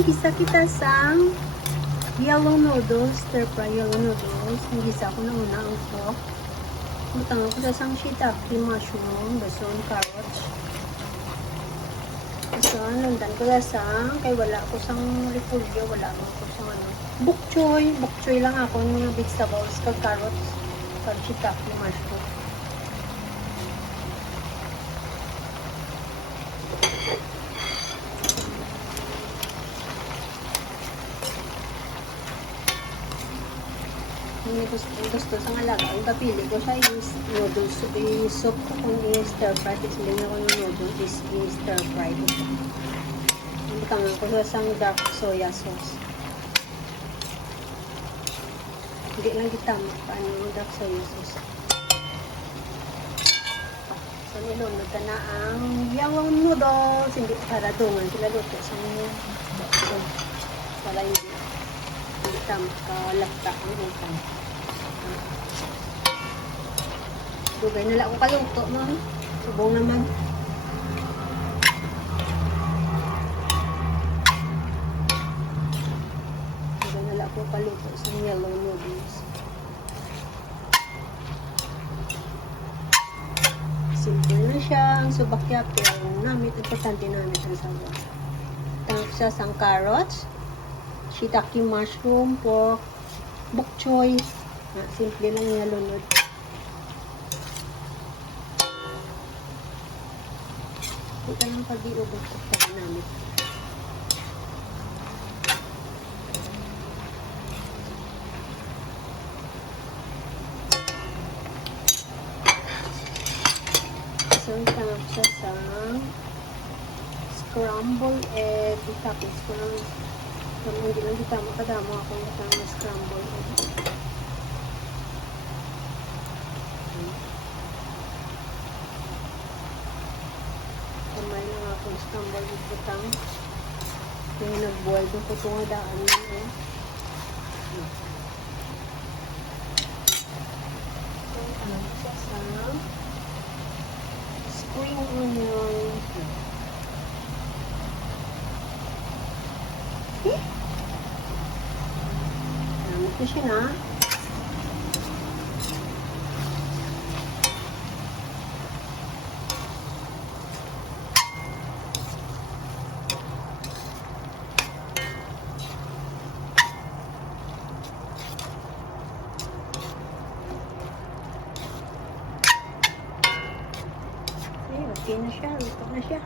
Gisa kita sa yellow noodles, stir fry yellow noodles. Nagisa ko na una ang pork. Butang ako sa sang shiitake, mushroom, bason, carrots. So, lundan ko sa kay wala ko sang repolyo, wala ko sang ano. Bok choy lang ako ng mga vegetables, kag carrots, kag shiitake, mushroom. Gusto sa alaga, ang kapili ko siya is noodles, soup ko kung i-stir fry, hindi na ko yung noodles is i-stir fry. Butangan ko sa sang dark soya sauce. Hindi lang gitama paano yung dark soya sauce. So nilunod ka na ang yellow noodles, hindi para dungan sila luto sa bakso. Para hindi gitama ka lagta ang utang. Dugay na lang ako kaluto, no? Subong naman. Dugay na lang ako kaluto sa yellow noodles. Simple na siya. Ang subakya, pero namit, importante namit ang sabaw. Tangok siya sang carrots, shiitake mushroom, pork, bok choy. Simple lang yung lunod. Ito lang pag-iubos ko sa namin. So, itangap siya sa scrambled egg. Tapos ko lang hindi lang kita makadama ako ng scrambled egg. Kamay lang akong scrambled egg butang. Yung nag-boil doon ko itong daan yun. So, itangap siya sa spring onion. Okay. Gamit ko siya na. Okay na siya. Luto na siya.